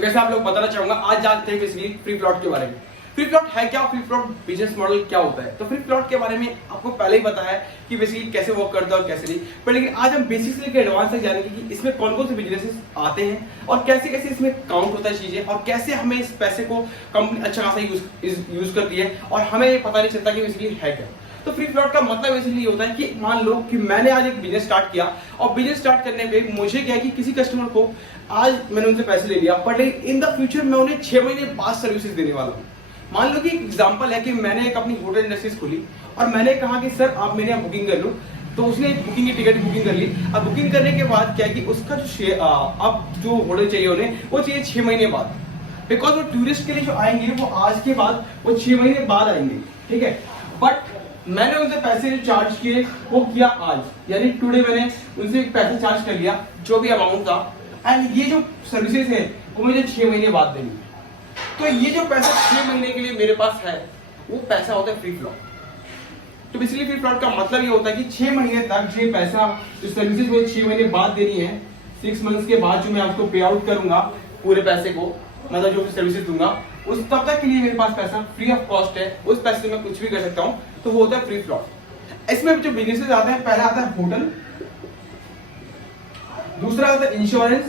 तो कैसे आप लोग बताना चाहूंगा, आज जानते हैं बेसिकली फ्री प्लॉट के बारे में। फ्री प्लॉट है क्या, फ्री प्लॉट बिजनेस मॉडल क्या होता है। तो फ्री प्लॉट के बारे में आपको पहले ही पता है कि बेसिकली कैसे वर्क करता है और कैसे नहीं, पर लेकिन आज हम बेसिक्स लेके एडवांस तक जानेंगे कि इसमें कौन कौन से बिजनेसेस आते हैं और कैसे कैसे इसमें काउंट होता है चीजें, और कैसे हमें इस पैसे को कंपनी अच्छा खासा यूज करती है और हमें पता नहीं चलता कि बेसिकली है क्या। तो फ्री प्लॉट का मतलब बेसिकली होता है कि मान लो कि मैंने आज एक बिजनेस स्टार्ट किया और बिजनेस स्टार्ट करने पे मुझे क्या है कि किसी कस्टमर को आज मैंने उनसे पैसे ले लिया, बट इन द फ्यूचर मैं उन्हें 6 महीने बाद सर्विसेज देने वाला हूँ। मान लो कि एक एग्जांपल है कि मैंने एक अपनी होटल इंडस्ट्रीज खोली और मैंने कहा कि सर आप मेरे यहाँ बुकिंग कर लो, तो उसने बुकिंग की टिकट बुकिंग कर ली। अब बुकिंग करने के बाद क्या है कि उसका जो अब जो होटल चाहिए उन्हें वो चाहिए 6 महीने बाद, बिकॉज वो टूरिस्ट के लिए जो आएंगे वो आज के बाद वो 6 महीने बाद आएंगे, ठीक है। बट मैंने उनसे पैसे जो चार्ज किए वो किया आज, यानी टुडे मैंने उनसे पैसे चार्ज कर लिया जो भी अमाउंट था, एंड ये जो सर्विसेज है वो मुझे 6 महीने बाद देंगे। तो ये जो पैसा 6 महीने के लिए मेरे पास है वो पैसा होता है फ्री प्लॉट। तो बेसिकली फ्री प्लॉट का मतलब ये होता है कि 6 महीने तक ये पैसा जो सर्विसेज मुझे 6 महीने बाद देनी है, 6 मंथ्स के बाद जो मैं आपको पे आउट करूंगा पूरे पैसे को, मतलब जो सर्विसेज दूंगा उस तब तक के लिए मेरे पास पैसा फ्री ऑफ कॉस्ट है, उस पैसे से मैं कुछ भी कर सकता हूं, तो वो होता है फ्री प्लॉट। इसमें जो बिजनेसेस आते हैं, पहला आता है होटल, दूसरा आता है इंश्योरेंस,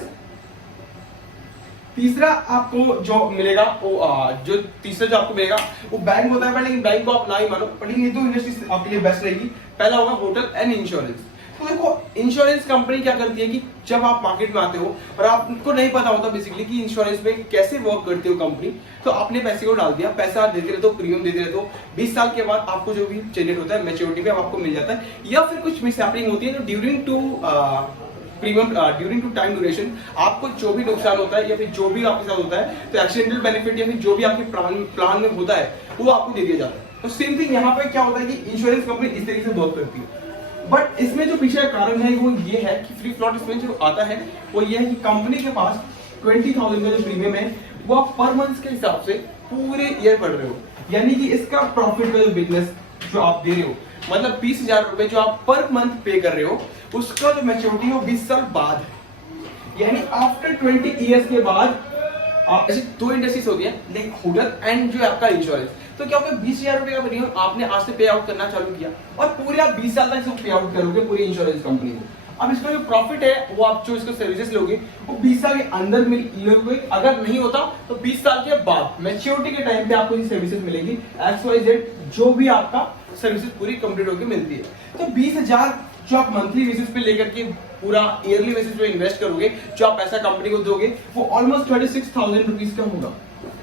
तीसरा आपको जो मिलेगा वो जो तीसरा जो आपको मिलेगा वो बैंक होता है, लेकिन बैंक को आप ना ही मानो, पर लेकिन ये दो इंडस्ट्री आपके लिए बेस्ट रहेगी। पहला होगा होटल एंड इंश्योरेंस। तो देखो इंश्योरेंस कंपनी क्या करती है कि जब आप मार्केट में आते हो और आपको नहीं पता होता बेसिकली कि इंश्योरेंस में कैसे वर्क करती हो कंपनी, तो आपने पैसे को डाल दिया, पैसा देते रहते हो, प्रीमियम देते रहते हो, 20 साल के बाद आपको जो भी जनरेट होता है मैच्योरिटी पे आपको मिल जाता है, या फिर कुछ मिसहैपनिंग होती है तो ड्यूरिंग टू टाइम ड्यूरेशन आपको जो भी नुकसान होता है या फिर जो भी आपके साथ होता है, तो एक्सीडेंटल बेनिफिट या फिर जो भी आपके प्लान में होता है वो आपको दे दिया जाता है। तो सेम थिंग यहाँ पे क्या होता है कि इंश्योरेंस कंपनी इस तरीके से वर्क करती है। बट इसमें जो पीछे कारण है वो ये है कि फ्री प्लॉट इसमें जो आता है वो ये है कि कंपनी के पास 20,000 का जो प्रीमियम है वो आप पर मंथ के हिसाब से पूरे ईयर पढ़ रहे हो, यानी कि इसका प्रॉफिट का जो बिजनेस जो आप दे रहे हो, मतलब 20,000 रुपए जो आप पर मंथ पे कर रहे हो, उसका जो मैच्योरिटी है वो 20 साल बाद है, यानी आफ्टर 20 ईयर्स के बाद आप ऐसे दो इंडस्ट्रीज होती है, लाइक होटल एंड जो आपका इंश्योरेंस। तो क्या होगा, 20,000 रुपए का प्रीमियम आपने आज से पे आउट करना चालू किया और पूरे आप 20 साल तक इसको पे आउट करोगे पूरी इंश्योरेंस कंपनी को। अब इसका जो प्रॉफिट है वो आप जो इसको सर्विसेज लोगे वो 20 साल के अंदर मिलोगे, अगर नहीं होता तो 20 साल के बाद मैच्योरिटी के टाइम पे आपको ये सर्विसेज मिलेगी, XYZ जो भी आपका सर्विसेज पूरी कंप्लीट होकर मिलती है। तो 20,000 जो आप मंथली बेसिस पे लेकर के पूरा ईयरली बेसिस पे इन्वेस्ट करोगे, जो आप पैसा कंपनी को दोगे वो ऑलमोस्ट 36,000 रुपीज का होगा,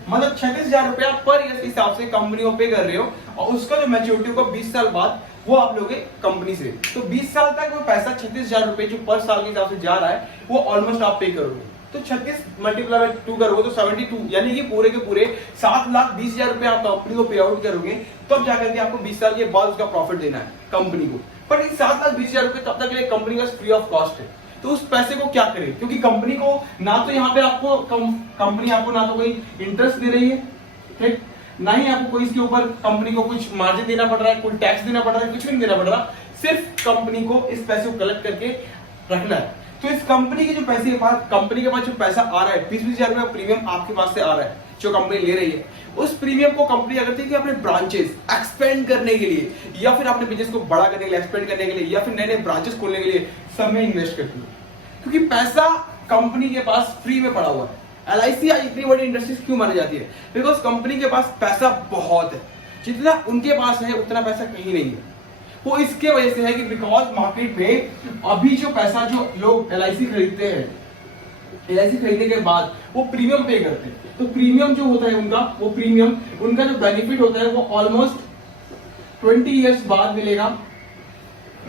मतलब 36,000 रुपया पर ईयर के हिसाब से कंपनी को पे कर रहे हो, और उसका जो मैच्योरिटी होगा 20 साल बाद वो आप लोगे कंपनी से। तो 20 साल तक वो पैसा 36,000 रुपए जो पर साल के हिसाब से जा रहा है वो ऑलमोस्ट आप पे करोगे। तो 36 मल्टीप्लाई बाय 2 करोगे तो 72, यानी कि पूरे के पूरे 7,20,000 रुपए आप कंपनी को पे आउट करोगे, तब जाकर के आपको 20 साल के बाद उसका प्रॉफिट देना है कंपनी को। पर इन 7,20,000 रुपए तब तक के लिए कंपनी का फ्री ऑफ कॉस्ट है। तो उस पैसे को क्या करें, क्योंकि कंपनी को ना तो यहाँ पे आपको कंपनी आपको ना तो कोई इंटरेस्ट दे रही है, ठीक, ना ही आपको कोई इसके ऊपर कंपनी को कुछ मार्जिन देना पड़ रहा है, कोई टैक्स देना पड़ रहा है, कुछ भी नहीं देना पड़ रहा, सिर्फ कंपनी को इस पैसे को कलेक्ट करके रखना है। तो इस कंपनी के जो पैसे के पास कंपनी के पास जो पैसा आ रहा है, 20,000 रुपया प्रीमियम आपके पास से आ रहा है जो कंपनी ले रही है, उस प्रीमियम को कंपनी क्या करती है कि अपने ब्रांचेस एक्सपेंड करने के लिए या फिर अपने बिजनेस को बड़ा करने के लिए, एक्सपेंड करने के लिए, या फिर नए नए ब्रांचेस खोलने के लिए सब में इन्वेस्ट करती है, क्योंकि पैसा कंपनी के पास फ्री में पड़ा हुआ है। LIC आज इतनी बड़ी इंडस्ट्रीज क्यों मानी जाती है, बिकॉज कंपनी के पास पैसा बहुत है, जितना उनके पास है उतना पैसा कहीं नहीं है। वो इसके वजह से है कि बिकॉज मार्केट में अभी जो पैसा जो लोग LIC खरीदते हैं, LIC खरीदने के बाद वो प्रीमियम पे करते हैं, तो प्रीमियम जो होता है उनका, वो प्रीमियम उनका जो बेनिफिट होता है वो ऑलमोस्ट 20 ईयर्स बाद मिलेगा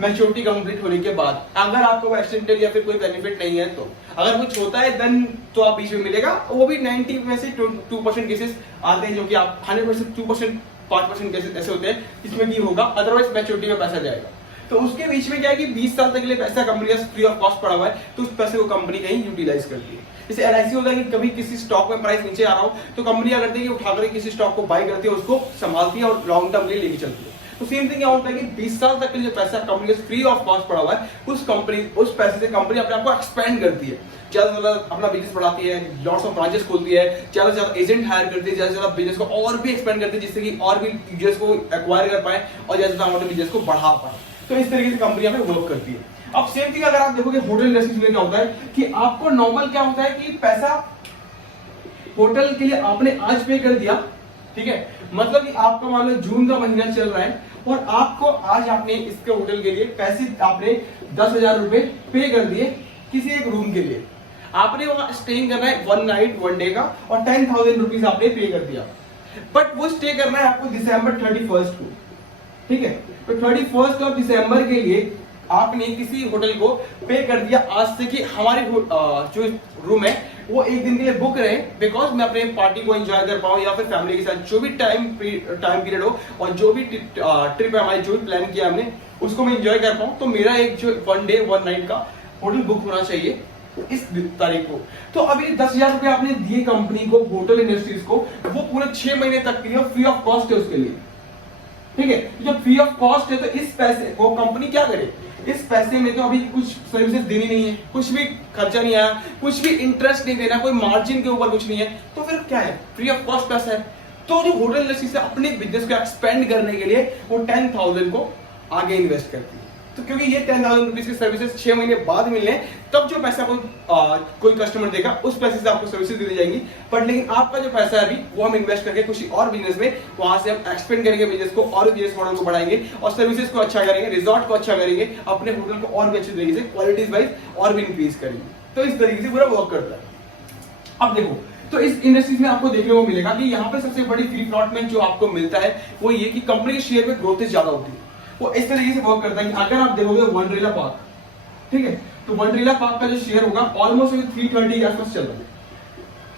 मैच्योरिटी कंप्लीट होने के बाद। अगर आपको वो एक्सटेंडेड या फिर कोई बेनिफिट नहीं है, तो अगर कुछ होता है देन तो आप बीच में मिलेगा, वो भी 90 में से 2% केसेस आते हैं, जो कि आप 100% 2% 5% केसेस ऐसे होते हैं जिसमें की होगा, अदरवाइज मैच्योरिटी में पैसा जाएगा। तो उसके बीच में क्या है कि 20 साल तक के लिए पैसा कंपनी का फ्री ऑफ कॉस्ट पड़ा हुआ है, तो उस पैसे को कंपनी कहीं यूटिलाइज करती है। जैसे LIC होता है कि कभी किसी स्टॉक में प्राइस नीचे आ रहा हो तो कंपनी क्या करती है कि उठाकर किसी स्टॉक को बाय करती है, उसको संभालती है और लॉन्ग टर्म के लिए लेके चलती है। तो सेम थिंग क्या होता है कि 20 साल तक के लिए पैसा कंपनी का फ्री ऑफ कॉस्ट पड़ा हुआ है, उस पैसे से कंपनी अपने आप को एक्सपेंड करती है। ज्यादा से ज्यादा अपना बिजनेस बढ़ाती है, लॉट्स ऑफ ब्रांचेस खोलती है, ज्यादा से ज्यादा एजेंट हायर करती है, ज्यादा से ज्यादा बिजनेस को और भी एक्सपेंड करती है, जिससे कि और भी यूजर्स को एक्वायर कर पाए और ज्यादा से ज्यादा अपने बिजनेस को बढ़ा पाए। तो इस तरीके से कंपनियां पे वर्क करती है। अब सेम थिंग अगर आप देखोगे होटल इंडस्ट्री में क्या होता है कि आपको नॉर्मल क्या होता है कि पैसा होटल के लिए आपने आज पे कर दिया, ठीक है, मतलब कि आपका मान लो जून का महीना चल रहा है और आपको आज आपने इसके होटल के लिए पैसे आपने 10,000 रुपए पे कर दिए किसी एक रूम के लिए। आपने वहां स्टे करना है 1 नाइट 1 डे का और 10,000 रुपीज आपने पे कर दिया, बट वो स्टे करना है आपको दिसंबर 31 को, ठीक है। तो 31 ऑफ दिसंबर के लिए आपने किसी होटल को पे कर दिया आज से कि हमारे जो रूम है वो एक दिन के लिए बुक रहे, बिकॉज मैं अपने पार्टी को एंजॉय कर पाऊं या फिर फैमिली के साथ जो भी टाइम पीरियड हो और जो भी ट्रिप है हमारी, जो भी प्लान किया हमने उसको मैं एंजॉय कर पाऊं। तो मेरा एक जो 1 डे 1 नाइट का होटल बुक होना चाहिए इस तारीख को। तो अभी 10,000 रुपए आपने दिए कंपनी को, होटल इंडस्ट्रीज को, वो पूरे 6 महीने तक के लिए फ्री ऑफ कॉस्ट है उसके लिए, ठीक है। जब फ्री ऑफ कॉस्ट है तो इस पैसे को कंपनी क्या करे, इस पैसे में तो अभी कुछ सर्विसेज देनी नहीं है, कुछ भी खर्चा नहीं आया, कुछ भी इंटरेस्ट नहीं देना, कोई मार्जिन के ऊपर कुछ नहीं है, तो फिर क्या है, फ्री ऑफ कॉस्ट पैसा है। तो जो होटल इंडस्ट्री से अपने बिजनेस को एक्सपेंड करने के लिए वो 10,000 को आगे इन्वेस्ट करती है। तो क्योंकि ये 10,000 रुपीज की सर्विसेज 6 महीने बाद मिलने, तब जो पैसा कोई कस्टमर देगा उस पैसे से आपको सर्विसेज दी जाएंगी। बट लेकिन आपका जो पैसा है अभी वो हम इन्वेस्ट करके कुछ और बिजनेस में, वहां से हम एक्सपेंड करेंगे बिजनेस को और बिजनेस मॉडल को बढ़ाएंगे और सर्विसेज को अच्छा करेंगे, रिजॉर्ट को अच्छा करेंगे, अपने होटल को और भी अच्छे तरीके से क्वालिटीज वाइज और भी इंक्रीज करेंगे। तो इस तरीके से पूरा वर्क करता है। अब देखो, तो इस इंडस्ट्रीज में आपको देखने को मिलेगा कि यहाँ पे सबसे बड़ी फ्री प्लॉट में जो आपको मिलता है वो ये कि कंपनी के शेयर में ग्रोथ ज्यादा होती है। वो इस तरीके से वर्क करता है कि अगर आप देखोगे वंडरला पार्क, ठीक है, तो वंडरला पार्क का जो शेयर होगा ऑलमोस्ट 330 के आसपास चल रहा है,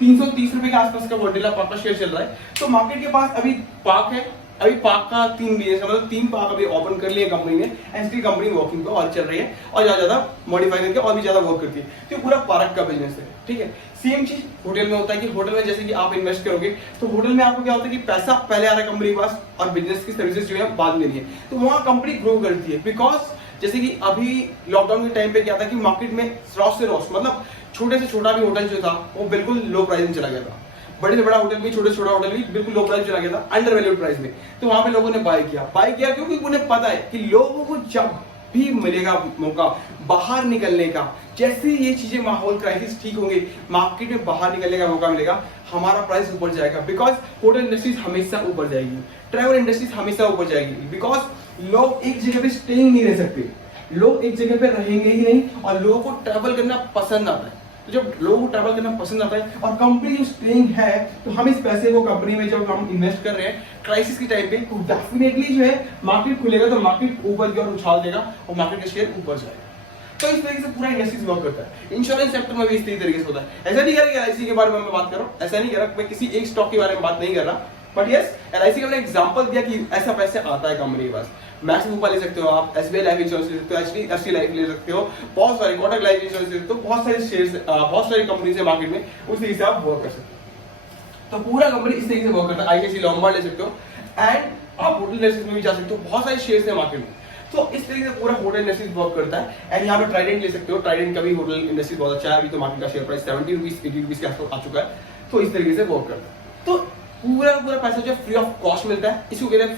330 रुपए के आसपास का वंडरला पार्क का शेयर चल रहा है। तो मार्केट के पास अभी पार्क है, अभी पार्क का 3 बिजनेस, मतलब 3 पार्क अभी ओपन कर लिए कंपनी ने, एंड कंपनी वर्किंग पे और चल रही है और ज्यादा मॉडिफाई करके और भी ज्यादा वर्क करती है। तो पूरा पार्क का बिजनेस है, ठीक है। सेम चीज होटल में होता है कि होटल में जैसे कि आप इन्वेस्ट करोगे तो होटल में आपको क्या होता है कि पैसा पहले आ रहा है कंपनी के पास और बिजनेस की सर्विसेज जो है बाद में नहीं है, तो वहां कंपनी ग्रो करती है। बिकॉज जैसे कि अभी लॉकडाउन के टाइम पे क्या था कि मार्केट में रॉस से रॉस, मतलब छोटे से छोटा भी होटल जो था वो बिल्कुल लो प्राइस में चला गया था, बड़े से बड़ा होटल भी, छोटे से छोटा होटल भी बिल्कुल लो प्राइस चला गया था, अंडर वैल्यूड प्राइस में। तो वहां पे लोगों ने बाय किया क्योंकि उन्हें पता है कि लोगों को जब भी मिलेगा मौका बाहर निकलने का, जैसे ये चीजें माहौल क्राइसिस ठीक होंगे, मार्केट में बाहर निकलने का मौका मिलेगा, हमारा प्राइस ऊपर जाएगा। बिकॉज होटल इंडस्ट्रीज हमेशा ऊपर जाएगी, ट्रैवल इंडस्ट्रीज हमेशा ऊपर जाएगी। बिकॉज लोग एक जगह पे स्टे नहीं रह सकते, लोग एक जगह पे रहेंगे ही नहीं और लोगों को ट्रैवल करना पसंद आता है। तो जब लोगों को ट्रैवल करना पसंद आता है और कंपनी जो स्टेइंग है, तो हम इस पैसे को कंपनी में जब हम इन्वेस्ट कर रहे हैं क्राइसिस की टाइम पे, तो डेफिनेटली जो है मार्केट खुलेगा तो मार्केट ऊपर की ओर उछाल देगा और मार्केट का शेयर ऊपर जाएगा। तो इस तरीके से पूरा इंडस्ट्रीज वर्क करता है। इंश्योरेंस सेक्टर में भी इस तरीके से होता है। ऐसा नहीं कह रहा कि LIC के बारे में मैं बात कर रहा हूँ, ऐसा नहीं कह रहा, मैं किसी एक स्टॉक के बारे में बात नहीं कर रहा, बट यस LIC का मैंने एग्जांपल दिया कि ऐसा पैसे आता है कंपनी के पास। मैक्स भूपा ले सकते हो आप, SBI लाइफ इंश्योरेंस ले सकते हो, HDFC लाइफ ले सकते हो, बहुत सारे कोटक लाइफ इंश्योरेंस ले सकते हो, बहुत सारे शेयर्स, बहुत सारी कंपनीज है मार्केट में, उस तरीके से आप वर्क कर सकते हो। तो पूरा कंपनी इस तरीके से वर्क करता है। ICICI लॉम्बार्ड ले सकते हो एंड आप होटल इंडस्ट्रीज में भी जा सकते हो, बहुत सारे शेयर्स है मार्केट में। तो इस तरीके से पूरा होटल इंडस्ट्रीज वर्क करता है। एंड यहाँ पे ट्राइडेंट ले सकते हो, ट्राइडेंट का भी होटल इंडस्ट्री बहुत अच्छा है, अभी तो मार्केट का शेयर प्राइस 70 रुपीज 80 रुपीज के आसपास आ चुका है। तो इस तरीके से वर्क करता है। तो पूरा पैसा जो फ्री ऑफ कॉस्ट मिलता है, इसको कहते हैं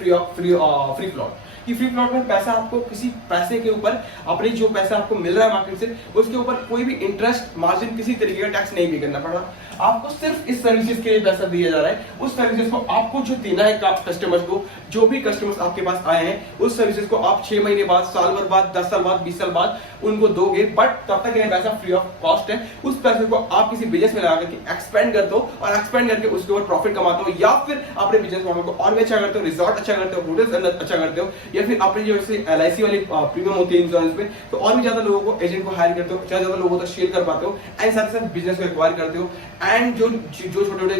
फ्री फ्लॉट। कि फ्री फ्लॉट में पैसा आपको किसी पैसे के ऊपर, अपने जो पैसा आपको मिल रहा है मार्केट से, उसके ऊपर कोई भी इंटरेस्ट मार्जिन किसी तरीके का टैक्स नहीं पे करना पड़ रहा, आपको सिर्फ इस सर्विसेज के लिए पैसा दिया जा रहा है। उस सर्विसेज को आपको जो देना है कस्टमर्स को, जो भी कस्टमर्स आपके पास आए हैं, उस सर्विसेज को आप 6 महीने बाद, साल भर बाद, 10 साल बाद, 20 साल बाद उनको दोगे, बट तब तक ये पैसा फ्री ऑफ कॉस्ट है। उस पैसे को आप किसी बिजनेस में लगा करके एक्सपेंड करते हो और एक्सपेंड करके उसके ऊपर प्रॉफिट कमाते हो, या फिर अपने बिजनेस मॉडल को और भी अच्छा करते हो, रिजॉर्ट अच्छा करते हो, होटल्स अच्छा करते हो, या फिर अपनी जो LIC वाली प्रीमियम होती है इंश्योरेंस में, तो और भी ज्यादा लोगों को, एजेंट को हायर करते हो, ज्यादा लोगों तक शेयर कर पाते हो, एंड साथ ही साथ बिजनेस को एक्वायर करते हो, एंड जो छोटे छोटे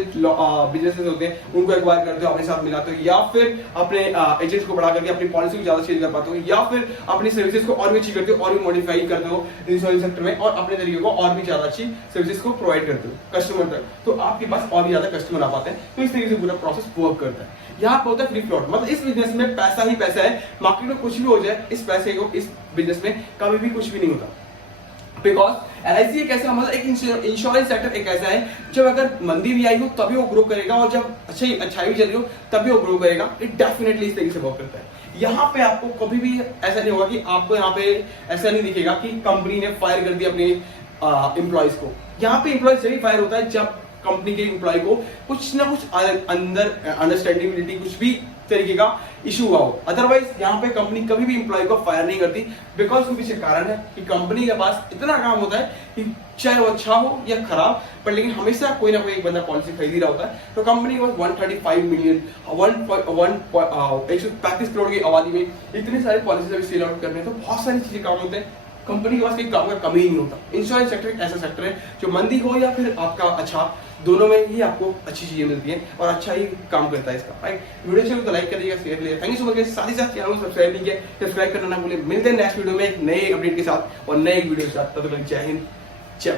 बिजनेसेस होते हैं उनको एक्वायर करते हो, अपने साथ मिलाते हो, या फिर अपने एजेंट्स को बढ़ा करके अपनी पॉलिसी को ज्यादा शेयर कर पाते हो, या फिर अपनी सर्विसेज को और भी अच्छी करते हो और भी मॉडिफाई करते हो इंश्योरेंस सेक्टर में, और अपने तरीके को और भी ज्यादा अच्छी सर्विसेज को प्रोवाइड करते हो कस्टमर तक, तो आपके पास और भी ज्यादा कस्टमर आ पाते हैं। तो इस तरीके से पूरा प्रोसेस वर्क करता है। यहाँ पर होता है फ्री फ्लॉट, मतलब इस बिजनेस में पैसा ही पैसा है, मार्केट में कुछ भी हो जाए, इस पैसे को, इस बिजनेस में कभी भी कुछ भी नहीं होता। बिकॉज LIC एक ऐसा मतलब एक इंश्योरेंस सेक्टर एक ऐसा है जब अगर मंदी भी आई हो तभी वो ग्रो करेगा, और जब अच्छाई भी चल रही हो तभी वो ग्रो करेगा। इट डेफिनेटली इस तरीके से वर्क करता है। यहाँ पे आपको कभी भी ऐसा नहीं होगा कि आपको यहाँ पे ऐसा नहीं दिखेगा कि कंपनी ने फायर कर दिया अपने एम्प्लॉयज को। यहाँ पे एम्प्लॉयज जब फायर होता है जब कंपनी के एम्प्लॉय को कुछ ना कुछ अंदर अंडरस्टैंडिंगबिलिटी कुछ भी तरीके का इशू हुआ हो। अदरवाइज यहाँ पे कंपनी कभी भी एम्प्लॉय को फायर नहीं करती, बिकॉज उसके पीछे कारण है कि कंपनी के पास इतना काम होता है कि चाहे वो अच्छा हो या खराब, पर लेकिन हमेशा कोई ना कोई एक बंदा पॉलिसी खरीद ही रहा होता है। तो कंपनी को 135 मिलियन 135 करोड़ की आबादी में इतनी सारी पॉलिसी सेल आउट करने, तो बहुत सारी चीजें काम होते हैं। कंपनी के पास कहीं काम का कमी ही नहीं होता। इंश्योरेंस सेक्टर एक ऐसा सेक्टर है जो मंदी हो या फिर आपका अच्छा, दोनों में ही आपको अच्छी चीजें मिलती हैं और अच्छा ही काम करता है इसका। राइट, वीडियो चाहिए तो लाइक करिएगा, शेयर करिएगा। Thank you so much. साथ ही साथ चैनल को सब्सक्राइब नहीं किया, सब्सक्राइब करना ना भूलिए। मिलते हैं नेक्स्ट वीडियो में एक नए अपडेट के साथ और नए वीडियो के साथ। तब तक जय हिंद, जय भारत।